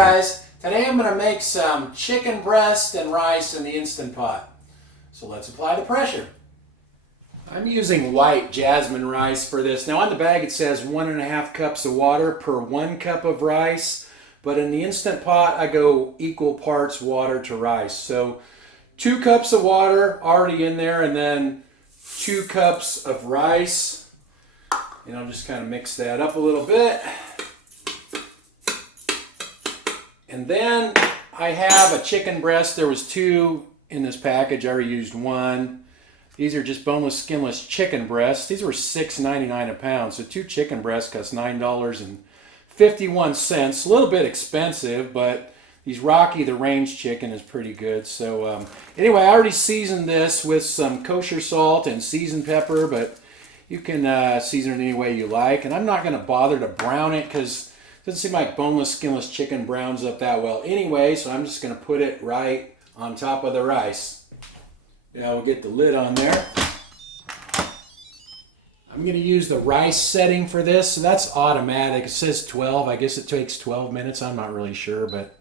guys, today I'm going to make some chicken breast and rice in the Instant Pot. So let's apply the pressure. I'm using white jasmine rice for this. Now on the bag it says 1.5 cups of water per 1 cup of rice, but in the Instant Pot I go equal parts water to rice. So 2 cups of water already in there, and then 2 cups of rice. And I'll just kind of mix that up a little bit. And then I have a chicken breast. There was 2 in this package. I already used 1. These are just boneless, skinless chicken breasts. These were $6.99 a pound. So 2 chicken breasts cost $9.51. A little bit expensive, but these Rocky the Range chicken is pretty good. So anyway, I already seasoned this with some kosher salt and seasoned pepper, but you can season it any way you like. And I'm not going to bother to brown it because it doesn't seem like boneless, skinless chicken browns up that well anyway, so I'm just going to put it right on top of the rice. Now we'll get the lid on there. I'm going to use the rice setting for this, so that's automatic. It says 12. I guess it takes 12 minutes. I'm not really sure, but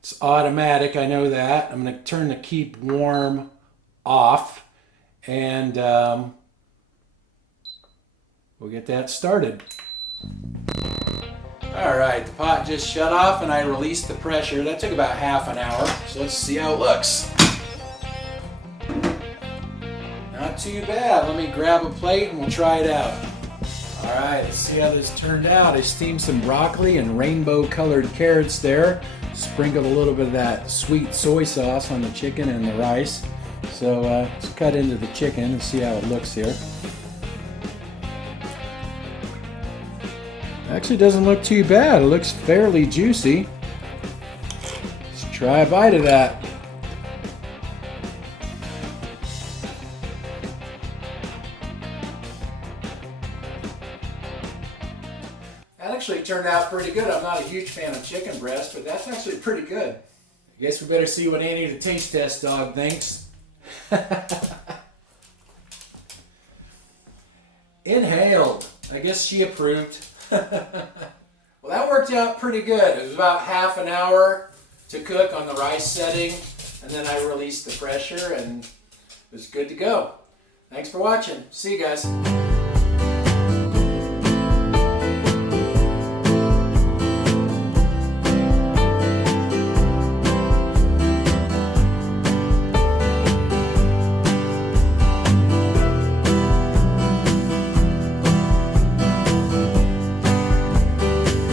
it's automatic. I know that. I'm going to turn the keep warm off, and we'll get that started. Alright, the pot just shut off and I released the pressure. That took about half an hour, so let's see how it looks. Not too bad. Let me grab a plate and we'll try it out. Alright, let's see how this turned out. I steamed some broccoli and rainbow colored carrots there. Sprinkled a little bit of that sweet soy sauce on the chicken and the rice. So let's cut into the chicken and see how it looks here. Actually doesn't look too bad. It looks fairly juicy. Let's try a bite of that. That actually turned out pretty good. I'm not a huge fan of chicken breast, but that's actually pretty good. I guess we better see what Annie the taste test dog thinks. Inhaled. I guess she approved. Well, that worked out pretty good. It was about half an hour to cook on the rice setting, and then I released the pressure and it was good to go. Thanks for watching. See you guys.